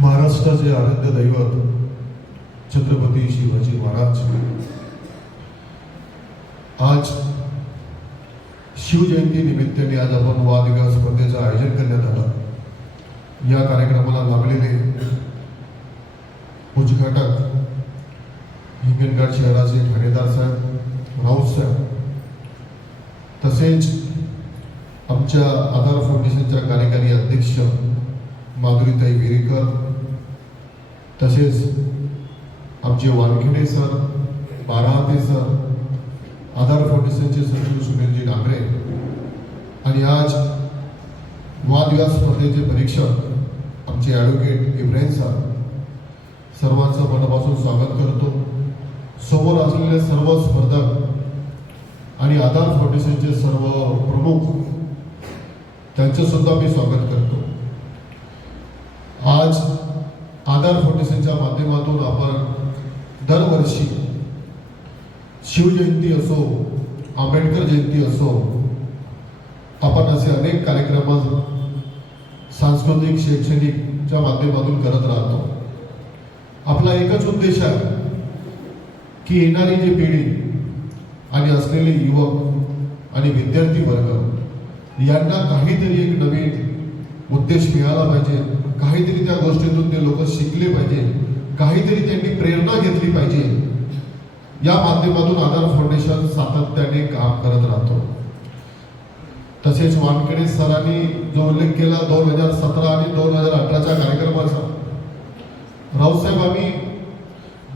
महाराष्ट्राचे आराध्य दैवत छत्रपती शिवाजी महाराज आज शिवजयंती निमित्ताने आज आपण वादविवाद स्पर्धेचं आयोजन करण्यात आलं। या कार्यक्रमाला लाभलेले उद्घाटक हिंगणघाट शहराचे ठाणेदार साहेब, राऊत साहेब, तसेच आमच्या आधार फाउंडेशनच्या कार्यकारी अध्यक्ष माधुरीताई विरेकर, तसेच आमचे वानखेडे सर, बाराहाते सर, आधार फाउंडेशनचे सचिव सुनीलजी डांगरे आणि आज वादविवाद स्पर्धेचे परीक्षक आमचे ॲडव्होकेट इब्राहिम सर, सर्वांचं मनापासून स्वागत करतो। समोर असलेले सर्व स्पर्धक आणि आधार फाउंडेशनचे सर्व प्रमुख त्यांचं सुद्धा मी स्वागत करतो। आज आधार फाउंडेशनच्या माध्यमातून आपण दरवर्षी शिवजयंती असो, आंबेडकर जयंती असो, आपण असे अनेक कार्यक्रम सांस्कृतिक शैक्षणिकच्या माध्यमातून करत राहतो। आपला एकच उद्देश आहे की येणारी जी पिढी आणि असलेले युवक आणि विद्यार्थी वर्ग यांना काहीतरी एक नवीन उद्देश मिळाला पाहिजे, काहीतरी त्या गोष्टीतून ते लोक शिकले पाहिजे, काहीतरी त्यांनी प्रेरणा घेतली पाहिजे। या माध्यमातून आधार फाउंडेशन सातत्याने काम करत राहतो। तसेच वानखेडे सरांनी जो उल्लेख केला 2017 आणि 2018च्या कार्यक्रमाचा, रावसाहेब आम्ही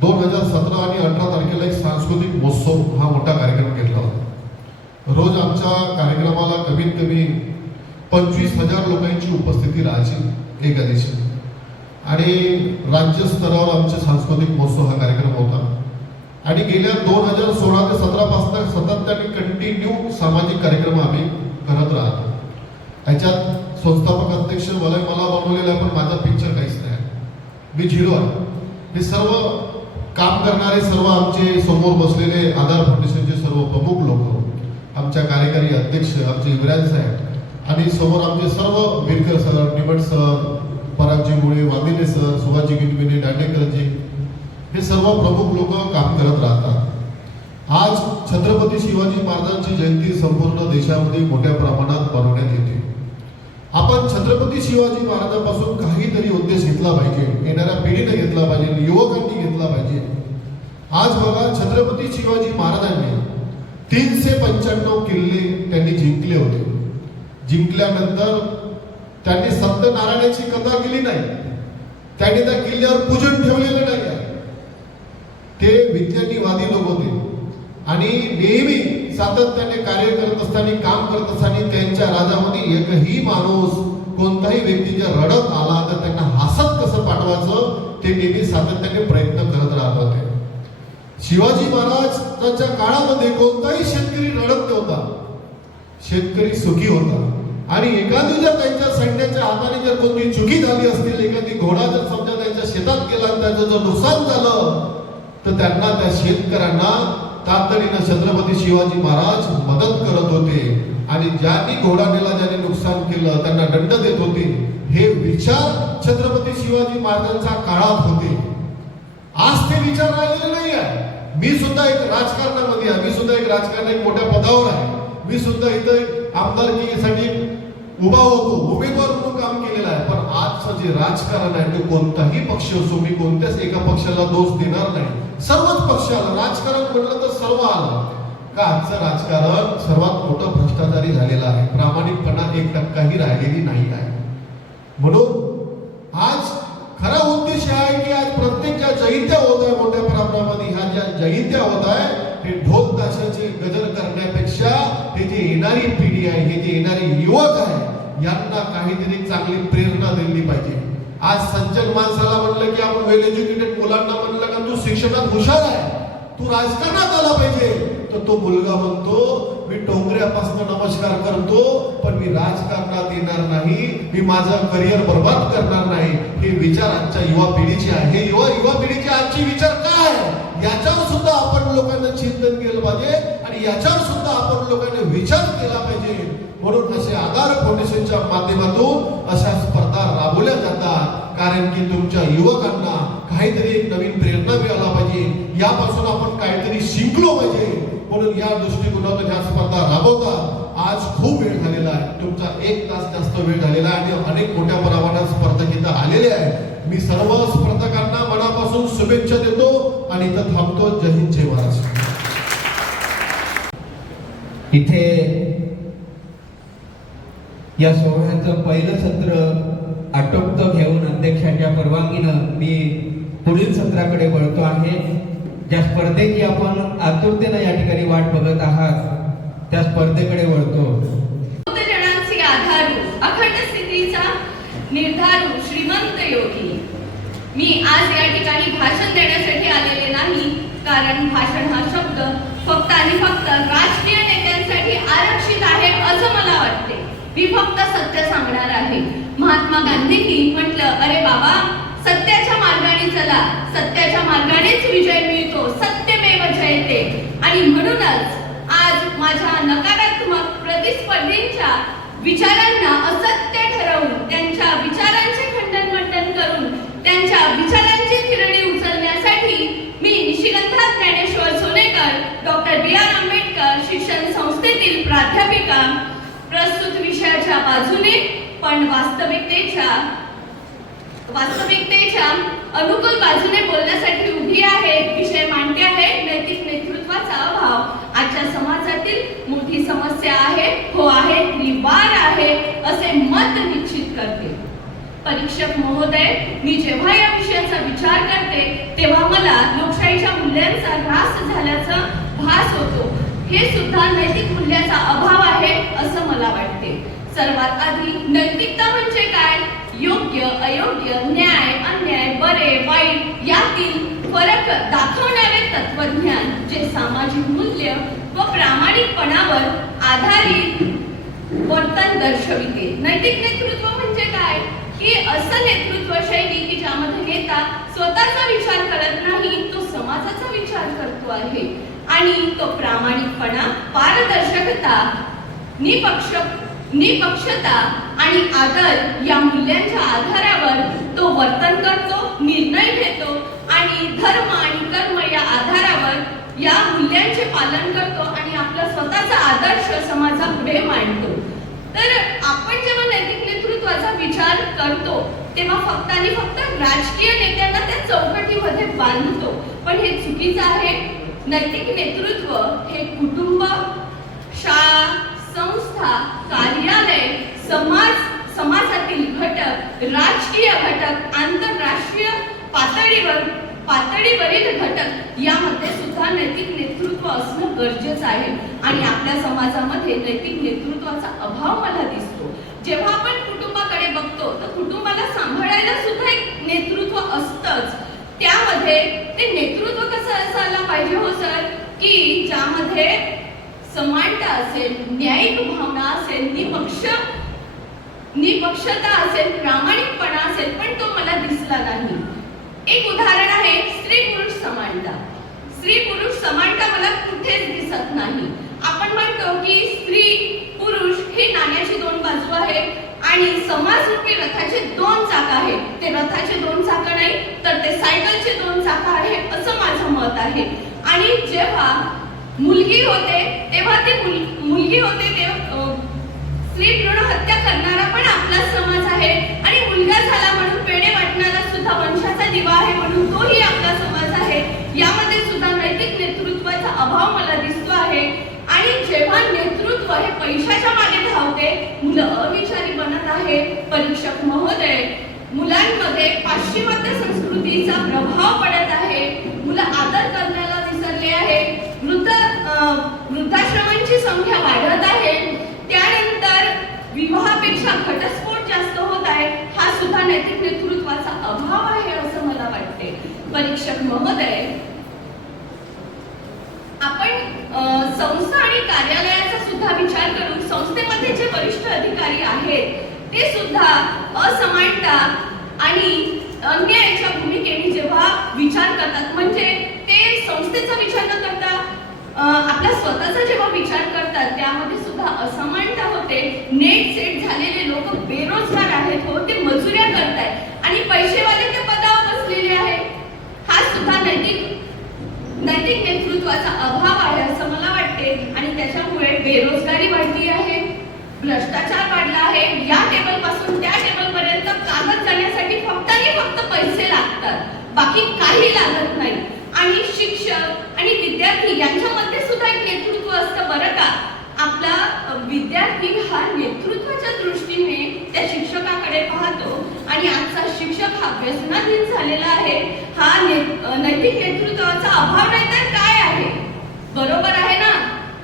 2017 आणि 18 तारखेला एक सांस्कृतिक महोत्सव हा मोठा कार्यक्रम घेतला होता। रोज आमच्या कार्यक्रमाला कमीत कमी 25,000 लोकांची उपस्थिती राहायची एका दिवशी आणि राज्य स्तरावर आमचे सांस्कृतिक महोत्सव हा कार्यक्रम होता। आणि गेल्या 2016 ते 17 पासून सातत्याने कंटिन्यू सामाजिक कार्यक्रम आम्ही करत राहतो। याच्यात संस्थापक अध्यक्ष मला बनवलेलं आहे, पण माझा पिक्चर काहीच नाही, मी झिरो आहे। हे सर्व काम करणारे सर्व आमचे समोर बसलेले आधार फाउंडेशनचे सर्व प्रमुख लोक, आमच्या कार्यकारी अध्यक्ष आमचे इब्राहिम साहेब आणि समोर आमचे सर्व विरकर सर, निमट सर, परागजी मुळे, वादिले सर, सुभाषजी गिनविने, दांडेकरजी, हे सर्व प्रमुख लोक काम करत राहतात। आज छत्रपती शिवाजी महाराजांची जयंती संपूर्ण देशामध्ये मोठ्या प्रमाणात बनवण्यात येते। आपण छत्रपती शिवाजी महाराजांपासून काहीतरी उद्देश घेतला पाहिजे, येणाऱ्या पिढीने घेतला पाहिजे, युवकांनी घेतला पाहिजे। आज बघा, छत्रपती शिवाजी महाराजांनी 395 किल्ले त्यांनी जिंकले होते। जिंकल्यानंतर त्यांनी सत्यनारायणाची कथा केली नाही, त्यांनी त्या किल्ल्यावर पूजन ठेवलेलं नाही। ते विज्ञानीवादी लोक होते आणि नेहमी सातत्याने कार्य करत असताना, काम करत असताना त्यांच्या राज्यामध्ये एकही माणूस, कोणताही व्यक्ती जर रडत आला तर त्यांना हसत कसं पाठवायचं ते नेहमी सातत्याने प्रयत्न करत राहत होते। शिवाजी महाराजांच्या काळामध्ये कोणताही शेतकरी रडत नव्हता, शेतकरी सुखी होता। आणि एखादी जर त्यांच्या सैन्याच्या हाताने जर कोणती चुकी झाली असतील, एखादी घोडा जर समजा त्यांच्या शेतात गेला आणि त्याचं जर नुकसान झालं तर त्यांना, त्या शेतकऱ्यांना तातडीनं छत्रपती शिवाजी महाराज मदत करत होते आणि ज्यांनी घोडा नेला, ज्यांनी नुकसान केलं त्यांना दंड देत होते। हे विचार छत्रपती शिवाजी महाराजांच्या काळात होते। आज ते विचार राहिलेले नाही आहे। मी सुद्धा एक राजकारणामध्ये आहे, मी सुद्धा एक राजकारणात मोठ्या पदावर आहे, मी सुद्धा इथं आमदारकीसाठी उभा होतो, उमेदवार म्हणून काम केलेलं आहे। पण आजचं जे राजकारण आहे ते कोणताही पक्ष असो, मी कोणत्याच एका पक्षाला दोष देणार नाही, सर्वच पक्षाला राजकारण म्हटलं तर सर्व आलं का। आजचं राजकारण सर्वात मोठं भ्रष्टाचारी झालेलं आहे, प्रामाणिकपणा 1% राहिलेली नाही आहे। म्हणून आज खरा उद्देश आहे की आज प्रत्येक ज्या जयंत्या होत आहे मोठ्या प्रमाणामध्ये, ह्या ज्या जयंत्या होत आहे हे ढोल ताशाचे गजर करण्यापेक्षा हे जे येणारी पिढी आहे, हे जे येणारे युवक आहे, यांना काहीतरी चांगली प्रेरणा दिली पाहिजे। आज सज्जन माणसाला म्हणलं की आपण वेल एज्युकेटेड मुलांना म्हणलं का तू शिक्षणात हुशार आहे, तू राजकारणात आला पाहिजे, तर तो मुलगा म्हणतो मी टोंगऱ्यापासून नमस्कार करतो पण मी राजकारणात येणार नाही, मी माझं करिअर बर्बाद करणार नाही। हे विचार आजच्या युवा पिढीचे आहे। हे युवा पिढीचे आजचे विचार काय आहे याच्यावर सुद्धा आपण लोकांना चिंतन केलं पाहिजे आणि याच्यावर सुद्धा आपण लोकांनी विचार केला पाहिजे। म्हणून असे आधार फाउंडेशनच्या माध्यमातून अशा स्पर्धा राबवल्या जातात। कारण की तुमच्या युवकांना काहीतरी एक नवीन प्रेरणा मिळाला पाहिजे, यापासून आपण काहीतरी शिकलो पाहिजे, म्हणून या दृष्टिकोनातून ह्या स्पर्धा राबवतात. आज खूप वेळ झालेला आहे, तुमचा 1 तास जास्त वेळ झालेला आहे आणि अनेक मोठ्या प्रमाणात स्पर्धक इथं आलेले आहेत. मी सर्व स्पर्धकांना मनापासून शुभेच्छा देतो आणि इथं थांबतो. जय हिंद, जय महाराष्ट्र. इथे या सोहळ्याचं पहिलं सत्र आटोपतं घेऊन अध्यक्षाच्या परवानगीनं मी पुढील सत्राकडे वळतो आहे. ज्या स्पर्धेची आपण आतुरतेनं या ठिकाणी वाट बघत आहात त्या स्पर्धेकडे वळतो. जनांचे आधारू अखंड स्थितीचा निर्धारू श्रीमंत योगी. मी आज या ठिकाणी भाषण देण्यासाठी आलेले नाही, कारण भाषण हा शब्द फक्त आणि फक्त राजकीय नेत्यांसाठी आरक्षित आहे असं मला वाटते. मी फक्त सत्य सांगणार आहे. महात्मा गांधींनी म्हटलं, अरे बाबा, सत्याच्या मार्गाने चला, सत्याच्या मार्गानेच विजय मिळतो, सत्यमेव जयते. आणि म्हणूनच आज माझ्या नकारात्मक प्रतिस्पर्धींच्या विचारांना असत्य ठरवून, त्यांच्या विचारांचे खंडन मंडन करून, त्यांच्या विचारांची थिरडी उचलण्यासाठी मी निशिगंधा ज्ञानेश्वर सोनेकर, डॉक्टर B.R. आंबेडकर शिक्षण संस्थेतील प्राध्यापिका, प्रस्तुत विषयाच्या बाजूने पण वास्तविकतेच्या अनुकूल बाजूने बोलण्यासाठी उभी आहे. विषय मांडते आहे नैतिक नेतृत्वाचा अभाव आजच्या समाजातील मोठी समस्या आहे, हो आहे, निवार आहे असे मत निश्चित करते. परीक्षक महोदय, मी जेव्हा या विषयाचा विचार करते तेव्हा मला लोकशाहीच्या मूल्यांचा ऱ्हास झाल्याचा भास होतो. हे सुद्धा नैतिक मूल्याचा अभाव आहे असं मला वाटते. सर्वात आधी नैतिकता म्हणजे काय? योग्य, अयोग्य, न्याय, अन्याय, बरे, वाईट यातील फरक दाखवणारे तत्वज्ञान, जे सामाजिक मूल्य व प्रामाणिकपणावर आधारित वर्तन दर्शविते. नैतिक नेतृत्व म्हणजे काय? की असं नेतृत्व शैली की ज्यामध्ये नेता स्वतःचा विचार करत नाही, तो समाजाचा विचार करतो आहे. आणि तो प्रामाणिकपणा, पारदर्शकता, निपक्षता आणि आदर या मूल्यांच्या आधारावर तो वर्तन करतो, निर्णय घेतो आणि धर्म आणि कर्म या आधारावर या मूल्यांचे पालन करतो आणि आपला स्वतःचा आदर्श समाजापुढे मांडतो. तर आपण जेव्हा नैतिक नेतृत्वाचा विचार करतो तेव्हा फक्त आणि फक्त राजकीय नेत्यांना त्या चौकटीमध्ये बांधतो, पण हे चुकीचं आहे. नैतिक नेतृत्व हे कुटुंब, शाळा, संस्था, कार्यालय, समाजातील घटक, राजकीय घटक, आंतरराष्ट्रीय पातळीवरील घटक यामध्ये सुद्धा नैतिक नेतृत्व असणं गरजेचं आहे. आणि आपल्या समाजामध्ये नैतिक नेतृत्वाचा अभाव मला दिसतो. जेव्हा आपण कुटुंबाकडे बघतो तर कुटुंबाला सांभाळायला सुद्धा एक नेतृत्व असतंच. त्यामध्ये ते नेतृत्व कसं असायला पाहिजे हो सर, की ज्यामध्ये समानता असेल, न्यायिक भावना असेल, निपक्षता असेल, प्रामाणिकपणा असेल, पण तो मला दिसला नाही. एक उदाहरण आहे स्त्री पुरुष समानता. स्त्री पुरुष समानता मला कुठेच दिसत नाही. आपण म्हणतो की स्त्री पुरुष हे नाण्याची 2 बाजू आहेत आणि समाज रूपी रथाचे 2 चाक आहेत. ते रथाचे 2 चाक नाही तर ते सायकलचे 2 चाक आहेत असं माझं मत आहे. आणि जेव्हा मुलगी होते तेव्हा स्त्री भ्रूण हत्या करणारा पण आपला समाज आहे आणि मुलगा झाला म्हणून पेढे वाटणारा सुद्धा वंशाचा दिवा आहे म्हणून तोही आपला समाज आहे. यामध्ये सुद्धा नैतिक नेतृत्वाचा अभाव मला दिसतो आहे. आणि जेव्हा नेतृत्व हे पैशाच्या मागे धावते, मुलं अविचारी बनत आहे. परीक्षक महोदय, मुलांमध्ये पाश्चिमात्य संस्कृतीचा प्रभाव पडत आहे. मुलं आदर करण्याला विसरले आहे. वृद्धाश्रमांची संख्या वाढत आहे. त्यानंतर विवाहापेक्षा घटस्फोट जास्त होत आहे. हा सुद्धा नैतिक नेतृत्वाचा अभाव आहे असं मला वाटते. परीक्षक महोदय, आपण संस्था आणि कार्यालयाचा सुद्धा विचार करून संस्थेमध्ये जे वरिष्ठ अधिकारी आहेत ते सुद्धा असमानता आणि अन्यायाच्या भूमिकेने जेव्हा विचार करतात, म्हणजे ते संस्थेचा विचार न करता आपला स्वतःचा जेव्हा विचार करतात त्यामध्ये सुद्धा असमानता होते. नेट सेट झालेले लोक बेरोजगार आहेत, हो, ते मजुऱ्या करतायत आणि पैसेवाले ते पदावर बसलेले आहे. हा सुद्धा नैतिक नेतृत्वाचा अभाव आहे असं मला वाटते. आणि त्याच्यामुळे बेरोजगारी वाढली आहे, भ्रष्टाचार वाढला आहे. या टेबल पासून त्या टेबल पर्यंत कागद जाण्यासाठी फक्त आणि फक्त पैसे लागतात, बाकी काही लागत नाही. आणि शिक्षक आणि विद्यार्थी यांच्यामध्ये सुद्धा एक नेतृत्व असतं बरं का. आपला विद्यार्थी हा नेतृत्वाच्या दृष्टीने त्या शिक्षकाकडे पाहतो आणि आजचा शिक्षक हा व्यसनाधीन झालेला आहे. हा नैतिक नेतृत्वाचा अभाव नाही तर काय आहे? बरोबर आहे ना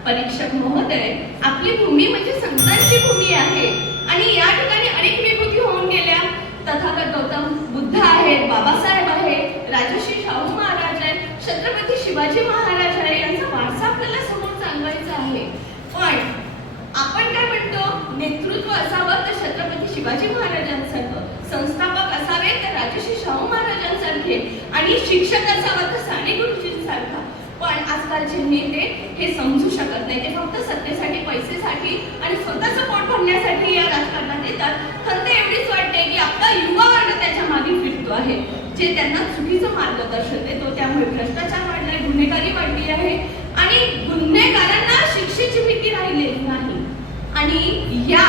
परीक्षक महोदय? आपली भूमी म्हणजे संतांची भूमी आहे आणि या ठिकाणी अनेक विभूती होऊन गेल्या. तथागत गौतम बुद्ध आहेत, बाबासाहेब आहे, राजर्षी शाहू महाराज आहेत, छत्रपती शिवाजी महाराज आहे. यांचा वारसा आपल्याला समोर चालवायचा आहे. पण आपण काय म्हणतो? नेतृत्व असावं तर छत्रपती शिवाजी महाराजांसारखं, संस्थापक असावे तर राजर्षी शाहू महाराजांसारखे आणि शिक्षक असावं तर साने गुरुजींसारखा. पण आजकालचे नेते हे समजू शकत नाही. ते फक्त सत्तेसाठी, पैसेसाठी आणि स्वतःचं पोट भरण्यासाठी या राजकारणात येतात. खंत एवढीच वाटते की आपला युवा वर्ग त्याच्या मागे फिरतो आहे, जे त्यांना चुकीचं मार्गदर्शन देतो. त्यामुळे भ्रष्टाचार वाढलाय, गुन्हेगारी वाढली आहे आणि गुन्हेगारांना शिक्षेची भीती राहिलेली नाही. आणि या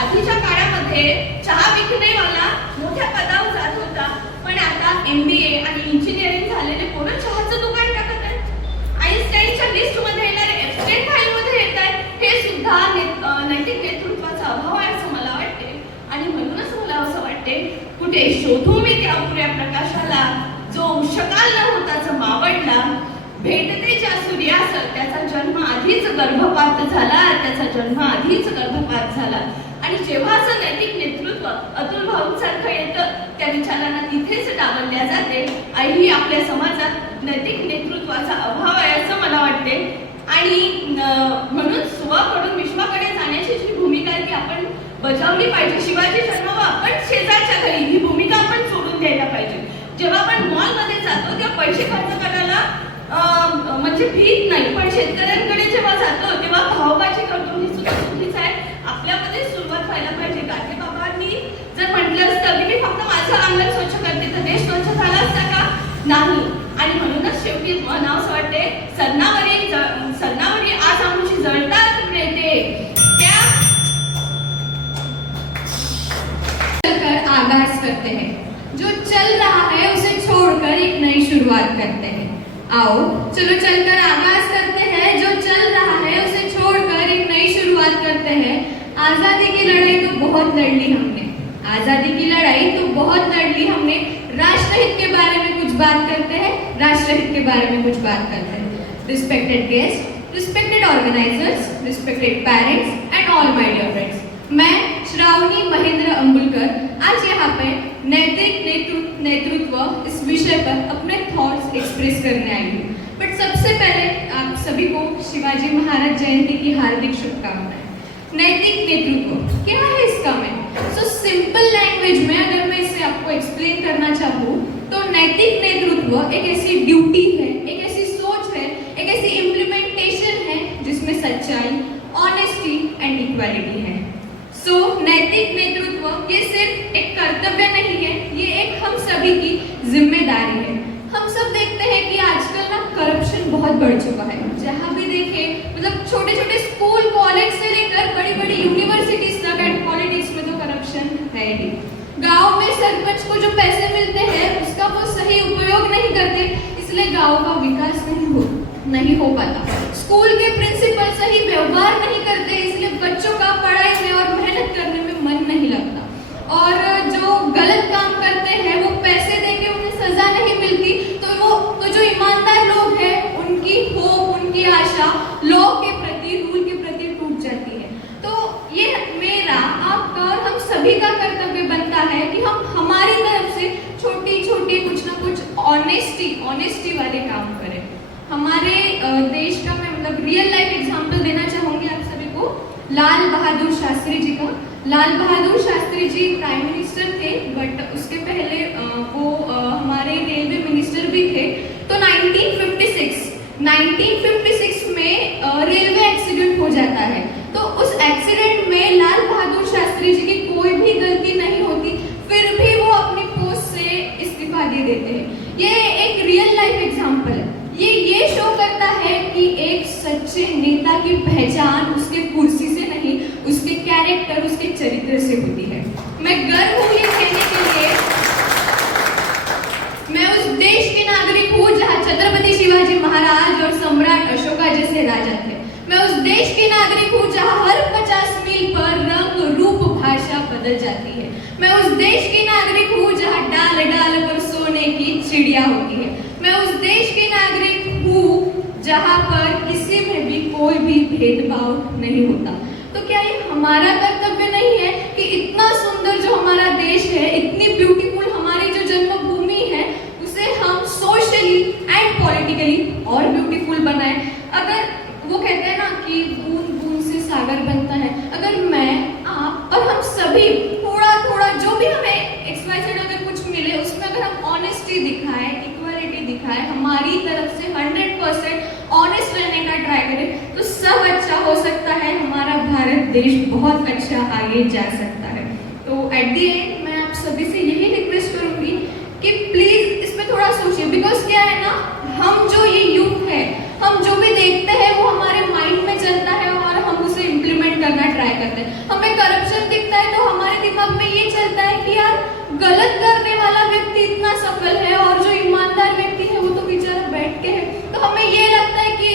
आधीच्या काळामध्ये चहा विकणेवाला मोठ्या पदावर जात होता, पण आता MBA आणि इंजिनिअरिंग झालेले पोरं चहाचं दुकान टाकत आहेत. आईन्स्टाईनच्या लिस्टमध्ये येणारे एप्स्टेन फाईलमध्ये येत आहेत. हे सुद्धा नैतिक नेतृत्वाचा अभाव आहे असं मला वाटते. आणि म्हणूनच मला असं वाटते, कुठे शोधू मी त्या अपुऱ्या प्रकाशाला, जो उषकाल न होताच मावळला. भेटते ज्या सूर्यास, त्याचा जन्म आधीच गर्भपात झाला, त्याचा जन्म आधीच गर्भपात झाला. आणि जेव्हा असं नैतिक नेतृत्व अतुल भाऊंसारखं येतं, त्या विचारांना तिथेच डावलल्या जाते. आणि आपल्या समाजात नैतिक नेतृत्वाचा अभाव आहे असं मला वाटते. आणि म्हणून सुवाकडून विश्वाकडे जाण्याची जी भूमिका आहे ती आपण बजावली पाहिजे. शिवाजी जन्मावा आपण शेजारच्या घरी, ही भूमिका आपण सोडून द्यायला पाहिजे. जेव्हा आपण मॉलमध्ये जातो तेव्हा पैसे खर्च करायला म्हणजे भीत नाही, पण शेतकऱ्यांकडे जेव्हा जातो तेव्हा भावबाजी करतो, ही सुद्धा चुकीचं आहे. आपल्यामध्ये सुरुवात व्हायला पाहिजे. गांधी बाबांनी जर म्हटलं असतं की मी फक्त माझं अंगण स्वच्छ करते तर देश स्वच्छ झाला असता का? नाही. आणि म्हणूनच शेवटी म्हणावंसं वाटते, सन्नावरी आज आमची जळतात नेते त्या कर आगाज करते हैं, जो चल रहा है उसे छोड़कर एक नई शुरुआत करते हैं. आओ चलो चलकर आगाज करते हैं, जो चल रहा है उसे छोड़कर एक नई शुरुआत करते हैं. आजादी की लड़ाई तो बहुत लड़ ली हमने, आजादी की लड़ाई तो बहुत लड़ ली हमने. राष्ट्रहित के बारे में कुछ बात करते हैं, राष्ट्रहित के बारे में कुछ बात करते हैं. Respected guest, respected organisers, respected parents and all my dear friends, मैं श्रावणी महेंद्र अंबुलकर आज यहाँ पे नैतिक नेतृत्व इस विषय पर अपने थॉट्स एक्सप्रेस करने आई हूँ. बट सबसे पहले आप सभी को शिवाजी महाराज जयंती की हार्दिक शुभकामनाएं. नैतिक नेतृत्व क्या है इसका? मैं सो सिंपल लैंग्वेज में अगर मैं इसे आपको एक्सप्लेन करना चाहूँ तो नैतिक नेतृत्व एक ऐसी ड्यूटी है, एक ऐसी सोच है, एक ऐसी इम्प्लीमेंटेशन है जिसमें सच्चाई, ऑनेस्टी एंड इक्वालिटी है. सो नैतिक नेतृत्व ये सिर्फ एक कर्तव्य नहीं है, ये एक हम सभी की जिम्मेदारी है. हम सब देखते हैं कि आजकल ना करप्शन बहुत बढ़ चुका है. जहाँ भी देखें, मतलब छोटे छोटे स्कूल, कॉलेज से लेकर बड़ी बड़ी यूनिवर्सिटीज तक एंड पॉलिटिक्स में तो करप्शन है ही. गांव में सरपंच को जो पैसे मिलते हैं उसका वो सही उपयोग नहीं करते, इसलिए गांव का विकास नहीं हो पाता. स्कूल के प्रिंसिपल सही व्यवहार नहीं करते, इसलिए बच्चों का पढ़ाई में और मेहनत करने में मन नहीं लगता. और जो गलत काम करते हैं वो पैसे देके उन्हें सजा नहीं मिलती, तो जो ईमानदार लोग हैं उनकी होप, उनकी आशा लॉ के प्रति, रूल के प्रति टूट जाती है. तो ये मेरा, आपका और हम सभी का कर्तव्य बनता है कि हम हमारी तरफ से छोटी छोटी कुछ ना कुछ ऑनेस्टी वाले काम करें. हमारे देश का मैं मतलब रियल लाइफ एग्जांपल देना चाहूँगी आप सभी को, लाल बहादुर शास्त्री जी का. लाल बहादुर शास्त्री जी प्राइम मिनिस्टर थे, बट उसके पहले वो हमारे रेलवे मिनिस्टर भी थे. तो 1956 में रेलवे एक्सीडेंट हो जाता है. तो उस एक्सीडेंट में लाल बहादुर शास्त्री जी की कोई भी गलती नहीं होती, फिर भी वो नेता की पहचान उसके कुर्सी से नहीं, उसके कैरेक्टर, उसके चरित्र से होती है। मैं गर्व हूँ ये कहने के लिए, मैं उस देश की नागरिक हूँ जहाँ छत्रपति शिवाजी महाराज और सम्राट अशोका जैसे राजा थे। मैं उस देश की नागरिक हूँ जहाँ हर 50 मील पर रंग रूप भाषा बदल जाती है। मैं उस देश की नागरिक हूँ जहाँ डाल डाल पर सोने की चिड़िया होती है। मैं उस देश की नागरिक हूँ जहाँ पर किसी में भी कोई भी भेदभाव नहीं होता। तो क्या ये हमारा कर्तव्य नहीं है कि इतना सुंदर जो हमारा देश है, इतनी ब्यूटीफुल हमारी जो जन्मभूमि है, उसे हम सोशली एंड पॉलिटिकली और ब्यूटीफुल बनाएं। अगर वो कहते हैं ना कि बूंद बूंद से सागर बनता है, अगर मैं, आप और हम सभी थोड़ा थोड़ा जो भी हमें XYZ अगर कुछ मिले उसमें अगर हम ऑनेस्टी दिखाएं, इक्वालिटी दिखाएं, हमारी तरफ से 100% ऑनेस्ट रहने का ट्राई करें, तो सब अच्छा हो सकता है, हमारा भारत देश बहुत अच्छा आगे जा सकता है। तो एट दी एंड मैं आप सभी से यही रिक्वेस्ट करूंगी कि प्लीज इसमें थोड़ा सोचिए, बिकॉज क्या है ना, हम जो ये यूथ है, हम जो भी देखते हैं वो हमारे माइंड में चलता है और हम उसे इम्प्लीमेंट करना ट्राई करते हैं। हमें करप्शन दिखता है तो हमारे दिमाग में ये चलता है कि यार गलत करने वाला व्यक्ति इतना सफल है और जो ईमानदार व्यक्ति है वो तो बेचारा बैठ के है, तो हमें ये लगता है कि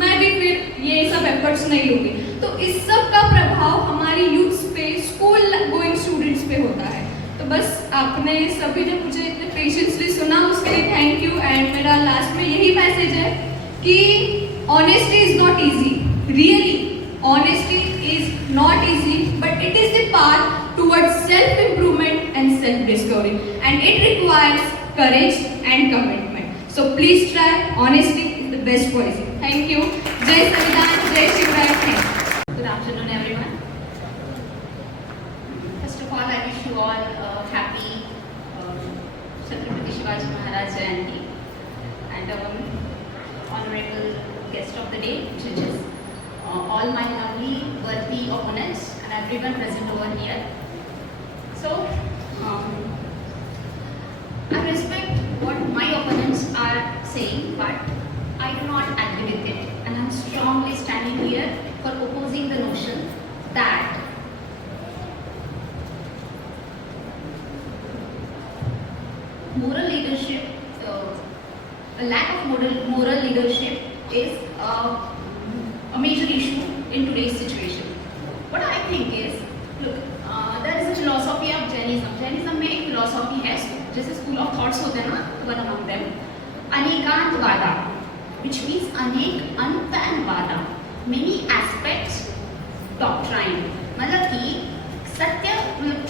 मैं भी फिर ये सब एफर्ट्स नहीं लूंगी। तो इस सब का प्रभाव हमारी यूथ पे, स्कूल गोइंग स्टूडेंट्स पे होता है। तो बस आपने सभी ने मुझे इतने पेशेंसली सुना, उसके लिए थैंक यू। एंड मेरा लास्ट में यही मैसेज है कि honesty is not easy, really honesty is not easy, but it is the path towards self improvement and self discovery, and it requires courage and commitment. So please try, honesty is the best policy. Thank you. जय संविधान, जय Shivray. Thank you. Good afternoon, everyone. First of all, I wish you all a happy Chhatrapati Shivaji Maharaj Jayanti and honorable guest of the day, judges, all my lovely, worthy opponents, and everyone present over here. So, I respect what my opponents are saying, but I do not agree with it, and I'm strongly standing here for opposing the notion that moral leadership, a lack of moral leadership is a major issue in today's situation. What I think is, look, there is a philosophy of Jainism. Jainism में एक philosophy है, जैसे school of thoughts होते हैं ना, one among them, अनेकांतवादा, which means अनेक अंत and वादा, many aspects doctrine. मतलब कि सत्य,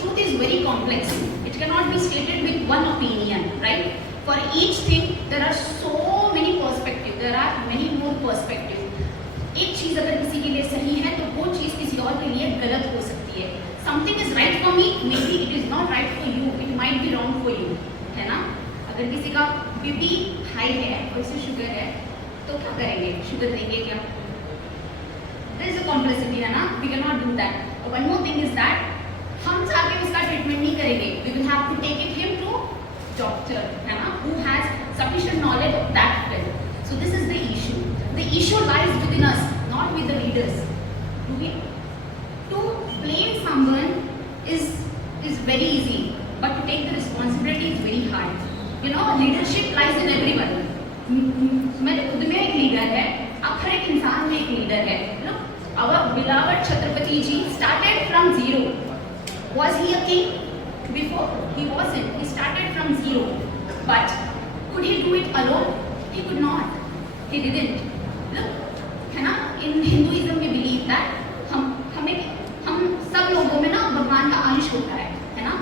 truth is very complex. It cannot be stated with one opinion, right? For each thing there are so many perspectives. There are many more perspectives. एक चीज अगर किसी के लिए सही है तो वो चीज किसी और के लिए गलत हो सकती है. Something is right for me, maybe it is not right for you. It might be wrong for you, है ना? अगर किसी का बीपी हाई है और उसे शुगर है तो क्या करेंगे? शुगर देंगे क्या? There is a complexity है ना? We cannot do that. One more thing is that हम जाके उसका ट्रीटमेंट नहीं करेंगे. We will have to take him to doctor, है ना? Who has sufficient knowledge of that field. So this is the issue. The issue lies within us, not with the leaders. To blame someone is very easy, but to take the responsibility is very hard. You know, leadership lies in everyone. मेरे खुद में एक leader है, अब हर एक इंसान में एक लीडर है. Look, our beloved Chhatrapati ji started from zero. Was he a king before? He wasn't. He started from zero. But could he do it alone? He could not. He didn't. Look, है ना? In Hinduism we believe that हम सब लोगों में ना भगवान का अंश होता है ना?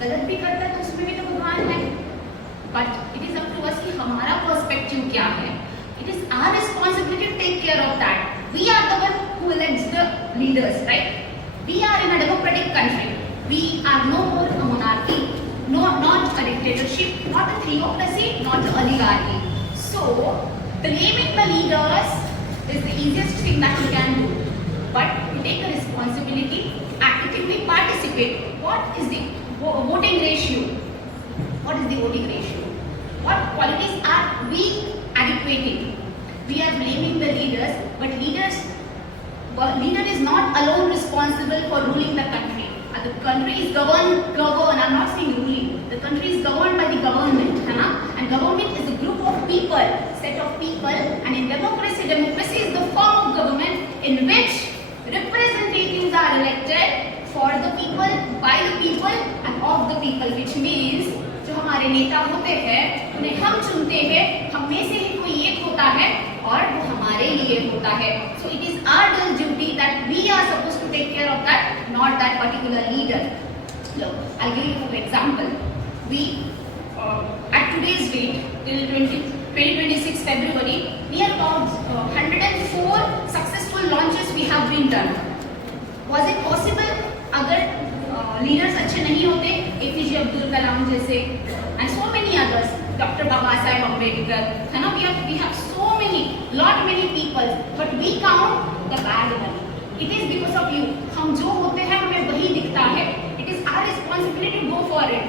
गलत भी करता है तो उसमें भी तो भगवान है. But it is up to us कि हमारा पर्सपेक्टिव क्या है. It is our responsibility to take care of that. We are the one who elects the leaders, right? We are in a democratic country. We are no more a monarchy, not a dictatorship, not a theocracy, not an oligarchy. So, blaming the leaders is the easiest thing that you can do. But to take a responsibility, actively participate. What is the voting ratio? What is the voting ratio? What qualities are we adequating? We are blaming the leaders, but leaders leader is not alone responsible for ruling the country. And the country is governed, I'm not saying ruling, the country is governed by the government, है ना? And government is a group of people, set of people, and in democracy is the form of government in which representatives are elected for the people, by the people and of the people, which means जो हमारे नेता होते हैं उन्हें हम चुनते हैं, हम में से ही कोई एक होता है और वो हमारे लिए होता है. So it is our duty that we are supposed to take care of that, not that particular leader. Look, I'll give you an example. We at today's date till 2026 February, we are about 104 successful launches we have been done. Was it possible अगर leaders अच्छे नहीं होते, APJ Abdul Kalam जैसे and so many others, Dr. Baba Saheb Ambedkar, है ना? We have so many people, but we count the bad one. It is because of you. हम जो होते हैं हमें वही दिखता है. It is our responsibility to go for it.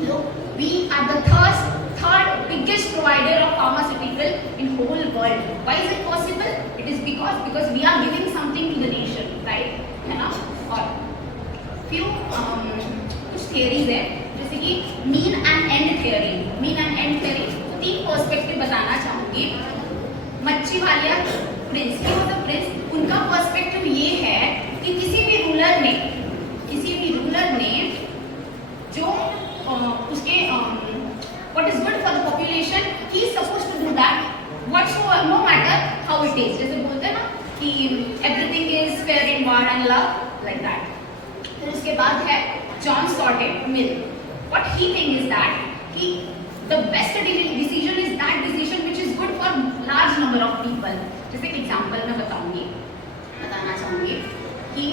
Look, we are the third biggest provider of pharmaceutical in whole world. Why is it possible? It is because we are giving something to the nation, right? है ना? और few कुछ theories है, जैसे कि mean and end theory. Mean and end theory, तीन perspective बताना चाहूँगी. मच्छी Walia Prince, he was a prince. उनका पर्सपेक्टिव ये है कि किसी भी रूलर ने जो उसके what is good for the population, he is supposed to do that whatsoever, no matter how it is. जैसे बोलते हैं ना कि everything is fair in war and love, like that. फिर उसके बाद है John Stuart Mill. What he thinks is that the best decision is that decision which is good for large number of people. जैसे एक example मैं बताना चाहूँगी कि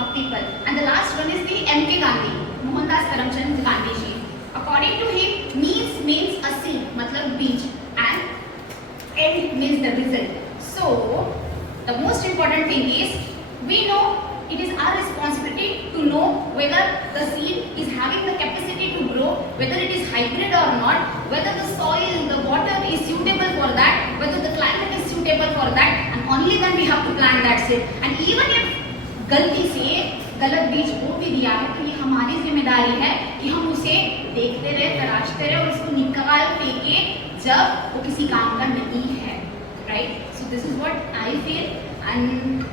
of people, and the last one is the M.K. Gandhi, Mohandas Karamchand Gandhi ji. According to him, means a seed, मतलब बीज, and end means the result. So the most important thing is we know it is our responsibility to know whether the seed is having the capacity to grow, whether it is hybrid or not, whether the soil, the water is suitable for that, whether the climate is suitable for that, and only then we have to plant that seed. And even if गलती से गलत बीज बो भी दिया है तो ये हमारी जिम्मेदारी है कि हम उसे देखते रहे, तराशते रहे और उसको निकाल फेंके जब वो किसी काम का नहीं है, right? So this is what I feel, and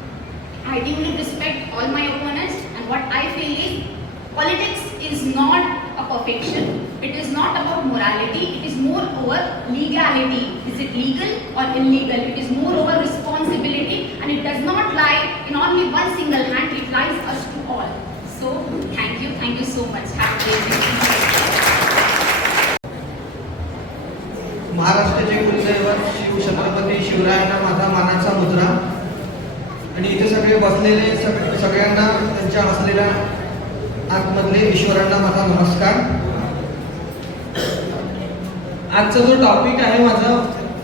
I duly respect all my opponents, and what I feel is politics is not a perfection. It is not about morality. It is more over legality. Is it legal or illegal? It is more over responsibility, and it does not lie in only one single hand. It lies us to all. So thank you so much. Have a great day. महाराष्ट्राचे कुलदैवत शिव छत्रपती शिवरायांना माझा मानाचा मुद्रा. आणि इथे सगळे बसलेले सगळ्यांना त्यांच्या असलेल्या आतमधले ईश्वरांना माझा नमस्कार. आजचा जो टॉपिक आहे माझा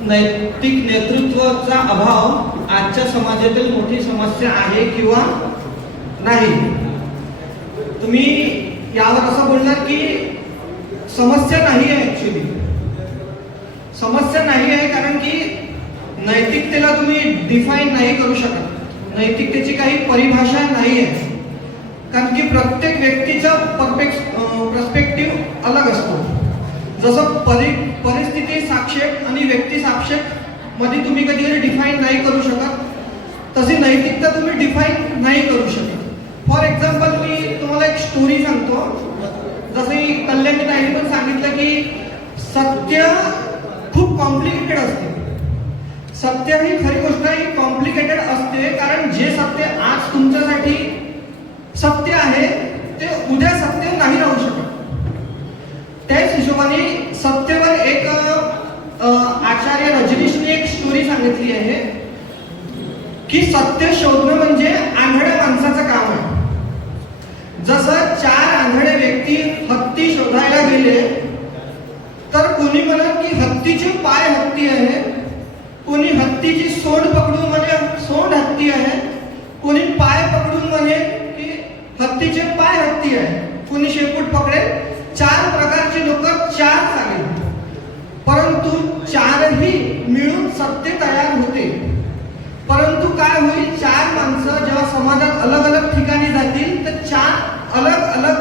नैतिक नेतृत्वाचा अभाव आजच्या समाजातील मोठी समस्या आहे किंवा नाही. तुम्ही यावर असं बोलणार की समस्या नाही आहे. ऍक्च्युली समस्या नाही आहे कारण की नैतिकतेला तुम्ही डिफाईन नाही करू शकत. नैतिकतेची काही परिभाषा नाही आहे कारण की प्रत्येक व्यक्तीचा पर्स्पेक्टिव्ह अलग असतो. जसं परिस्थिती सापेक्ष आणि व्यक्ती सापेक्ष मध्ये तुम्ही कधी कधी डिफाईन नाही करू शकत, तशी नैतिकता तुम्ही डिफाईन नाही करू शकत. फॉर एक्झाम्पल मी तुम्हाला एक स्टोरी सांगतो. जसं कल्याणी ताईने पण सांगितलं की सत्य खूप कॉम्प्लिकेटेड असते. सत्य ही खरी गोष्ट ही कॉम्प्लिकेटेड असते कारण जे सत्य आज तुमच्यासाठी सत्य आहे ते उद्या सत्य नाही राहू शकत. त्याच हिशोबाने सत्यवर एक आचार्य रजनीशने एक स्टोरी सांगितली आहे की सत्य शोधणं म्हणजे आंधळ्या माणसाचं काम आहे. जसं 4 आंधळे व्यक्ती हत्ती शोधायला गेले तर कोणी म्हणत की हत्तीचे पाय हत्ती आहे, कोणी हत्तीची सोंड पकडून म्हणे सोंड हत्ती आहे, कोणी पाय पकडून म्हणे की हत्तीचे पाय हत्ती आहे, कोणी शेपूट पकडेल. 4 प्रकारचे लोक 4 सांगेल, परंतु 4ही मिळून सत्य तयार होते. परंतु काय होईल, 4 माणसं जेव्हा समाजात अलग अलग ठिकाणी जातील तर 4 अलग अलग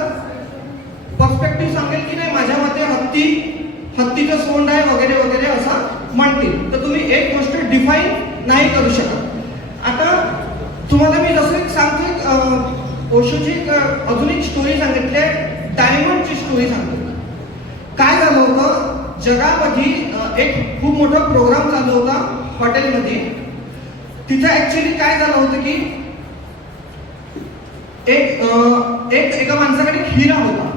पर्स्पेक्टिव्ह सांगेल की नाही माझ्या मते हत्तीचं सोंड आहे वगैरे वगैरे असं म्हणतील. तर तुम्ही एक गोष्ट डिफाईन नाही करू शकत. आता तुम्हाला मी जसं एक सांगतो, ओशोची अजून एक स्टोरी सांगितली आहे, डायमंडची स्टोरी सांगतो. काय झालं होतं, जगामध्ये एक खूप मोठा प्रोग्राम चालू होता हॉटेलमध्ये. तिथे ऍक्च्युली काय झालं होतं की एका माणसाकडे हिरा होता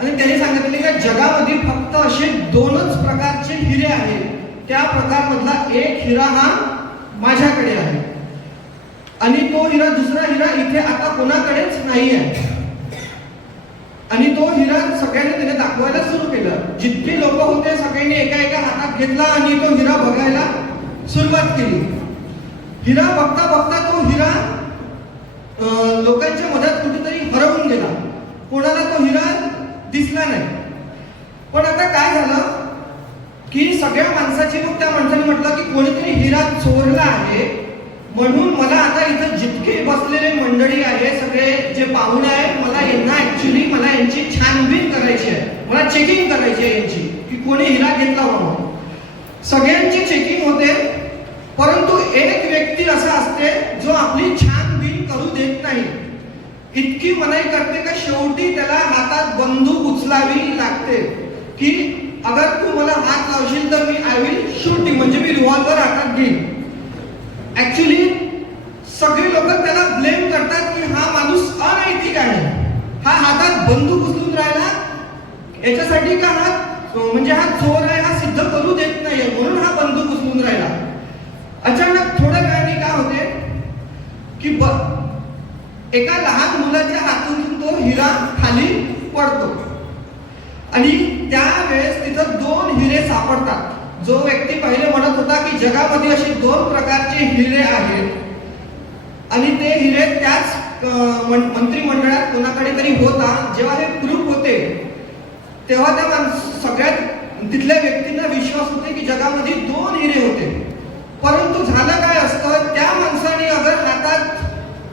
आणि त्याने सांगितले की जगामध्ये फक्त असे 2च प्रकारचे हिरे आहेत. त्या प्रकारमधला एक हिरा हा माझ्याकडे आहे आणि तो हिरा, दुसरा हिरा इथे आता कोणाकडेच नाही आहे. आणि तो हिरा सगळ्यांनी त्याने दाखवायला सुरू केलं. जितके लोक होते सगळ्यांनी एका एका हातात घेतला आणि तो हिरा बघायला सुरुवात केली. हिरा बघता बघता तो हिरा लोकांच्या मधात कुठेतरी हरवून गेला. कोणाला तो हिरा दिसला नाही. पण आता काय झालं की सगळ्या माणसाची, मग त्या माणसाने म्हटलं की कोणीतरी हिरा चोरला आहे, म्हणून मला आता इथं जितके बसलेले मंडळी आहे, सगळे जे पाहुणे आहे, मला यांची छानबीन करायची आहे, मला चेकिंग करायची आहे यांची की कोणी हिरा घेतला म्हणून. सगळ्यांची चेकिंग होते, परंतु एक व्यक्ती असा असते जो आपली छानबीन करू देत नाही. इतकी मनाई करते का शेवटी त्याला हातात बंदूक उचलावी लागते की अगर तू मला हात लावशील तर मी आय विल शूटिंग, म्हणजे मी रिव्हॉल्वर हातात घेईन. ऍक्च्युली सगळे लोक त्याला ब्लेम करतात की हा माणूस अनैतिक आहे, हा हातात बंदूक उचलून राहिला याच्यासाठी का हा म्हणजे हा चोर आहे, हा सिद्ध करू देत नाहीये म्हणून हा बंदूक उचलून राहिला. अचानक थोड्या वेळाने काय होते की एका लहान मुलाच्या हातून तो हिरा खाली पडतो आणि त्यावेळेस तिथं 2 हिरे सापडतात. जो व्यक्ती पहिले म्हणत होता की जगामध्ये असे 2 प्रकारचे हिरे आहेत आणि ते हिरे त्याच मंत्रिमंडळात कोणाकडे तरी होता, जेव्हा हे प्रूफ होते तेव्हा त्या सगळ्यात तिथल्या व्यक्तींना विश्वास होते की जगामध्ये 2 हिरे होते. परंतु झालं काय असतं, त्या माणसाने अगर हातात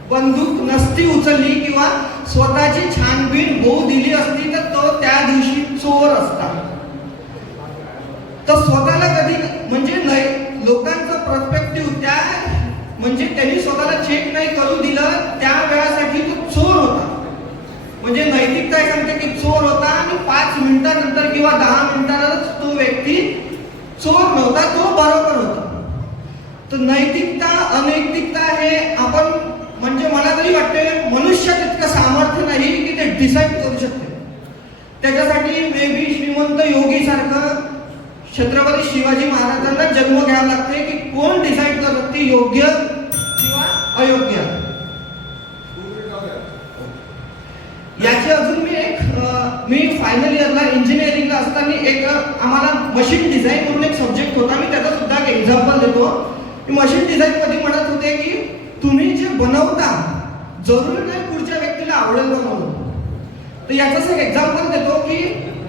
बंदूक नसती उचलली किंवा स्वतःची छानबीन होऊ दिली असती तर तो त्या दिवशी चोर असता. तर स्वतःला कधी म्हणजे लोकांचा पर्स्पेक्टिव्ह त्या म्हणजे त्यांनी स्वतःला चेक नाही करू दिलं, त्या वेळासाठी तो चोर होता. म्हणजे नैतिकता सांगते की चोर होता आणि 5 मिनिटानंतर किंवा 10 मिनिटांनंतर तो व्यक्ती चोर नव्हता, तो बरोबर होता. तर नैतिकता अनैतिकता हे आपण म्हणजे मला तरी वाटते मनुष्यात इतकं सामर्थ्य नाही की ते डिसाईड करू शकते. त्याच्यासाठी मे बी श्रीमंत योगी सारखं छत्रपती शिवाजी महाराजांना जन्म घ्यावा लागते की कोण डिसाईड करत ती योग्य किंवा अयोग्य. याची अजून मी फायनल इयरला इंजिनिअरिंगला असताना एक आम्हाला मशीन डिझाईन म्हणून एक सब्जेक्ट होता. मी त्याचा सुद्धा एक एक्झाम्पल देतो. मशीन डिझाईन मध्ये म्हणत होते की तुम्ही जे बनवता जरूर नाही पुढच्या व्यक्तीला आवडेल म्हणून. तर याचं एक एक्झाम्पल देतो की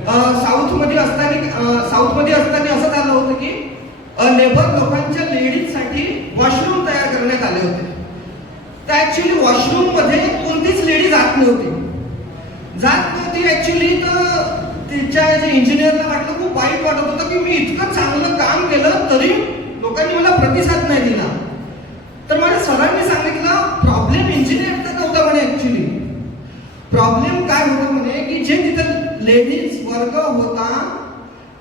साऊथ मध्ये असताना असं झालं होतं की लेबर लोकांच्या लेडीजसाठी वॉशरूम तयार करण्यात आले होते. तर ऍक्च्युली वॉशरूम मध्ये कोणतीच लेडी जात नव्हती. ऍक्च्युली तर तिच्या जे इंजिनियरला वाटलं खूप वाईट वाटत होतं की मी इतकं चांगलं काम केलं तरी लोकांनी मला प्रतिसाद नाही दिला. तर माझ्या सरांनी सांगितलं प्रॉब्लेम इंजिनियरचा नव्हता म्हणे. ऍक्च्युली प्रॉब्लेम काय होतं म्हणे की जे तिथं लेडीज वर्ग होता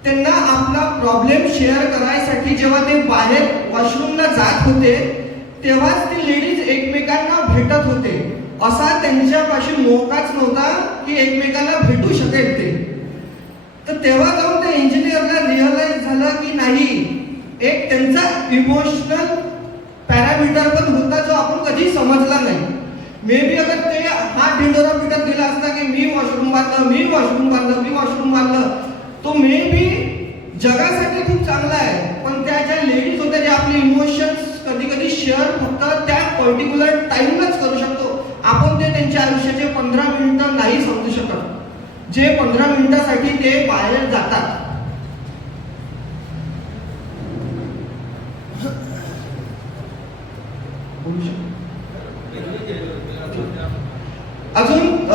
त्यांना आपला प्रॉब्लेम शेअर करायसाठी जेव्हा ते बाहेर वॉशरूमला जात होते तेव्हाच ते लेडीज एकमेकांना भेटत होते. असा त्यांच्यापाशी मोकाच नव्हता की एकमेकांना भेटू शकेल ते. तर तेव्हा जाऊन त्या इंजिनियरला रिअलाइज झालं की नाही, एक त्यांचा इमोशनल पॅरामीटर पण होता जो आपण कधी समजला नाही. मे बी अगर ते हा ढिंडोरा पिटत गेला असता की मी वॉशरूम बांधलं, तो मे बी जगासाठी खूप चांगला आहे. पण त्या ज्या लेडीज होत्या ज्या आपले इमोशन्स कधी कधी शेअर फक्त त्या पर्टिक्युलर टाइमलाच करू शकतो आपण, ते त्यांच्या आयुष्याचे 15 मिनिटं नाही समजू शकत, जे 15 मिनिटासाठी ते बाहेर जातात.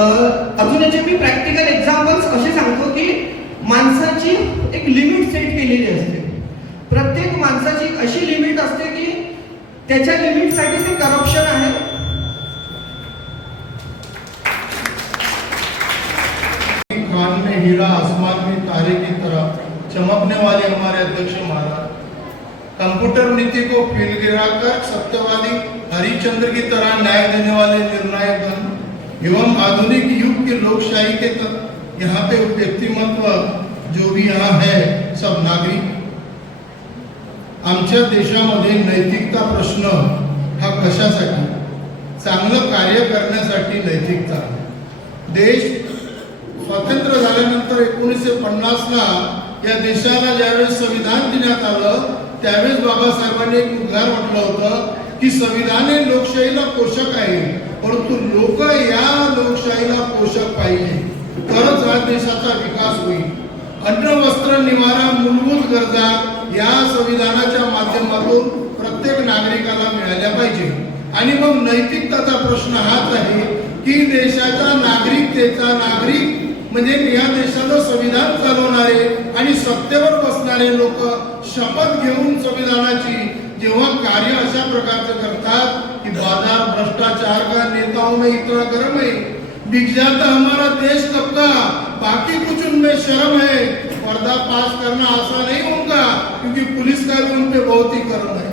अजून याचे मी प्रॅक्टिकल एक्झाम्पल्स असे सांगतो की माणसाची एक लिमिट सेट केलेली असते. प्रत्येक माणसाची एक अशी लिमिट असते की त्याच्या लिमिटसाठी ते करप्शन आहे. खान में हीरा आसमान में तारे की तरह चमकने वाले हमारे अध्यक्ष महाराज कंप्यूटर नीति को फेल गिराकर सत्यवादी हरिश्चंद्र की तरह न्याय देने वाले निर्णायक गण एवं आधुनिक युग की लोकशाही के यहाँ पे व्यक्तिमत्व जो भी यहाँ है सब नागरिक. आमच्या देशामध्ये नैतिकता प्रश्न हा कशासाठी? चांगलं कार्य करण्यासाठी नैतिकता. देश स्वतंत्र झाल्यानंतर 1950ला या देशाला ज्यावेळेस संविधान देण्यात आलं त्यावेळेस बाबासाहेबांनी एक उद्गार म्हटलं होतं की संविधान हे लोकशाहीला पोषक आहे, परंतु लोक या लोकशाहीला पोषक पाहिजे तरच या देशाचा विकास होईल. अन्न वस्त्र निवारा मूलभूत गरजा या संविधानाच्या माध्यमातून प्रत्येक नागरिकाला मिळाल्या पाहिजे. आणि मग नैतिकताचा प्रश्न हाच आहे की देशाच्या नागरिकतेचा नागरिक म्हणजे या देशाचं संविधान चालवणारे आणि सत्तेवर बसणारे लोक शपथ घेऊन संविधानाची जेव्हा कार्य अशा प्रकारचं करतात की बाजार भ्रष्टाचार का नेताओं में इतना गर्म है, बिक जाता हमारा देश कब का, बाकी कुछ उनमें शर्म है. पर्दा पास करना आसान नहीं होगा क्योंकि पुलिस का भी उन पे बहुत ही कर्म है.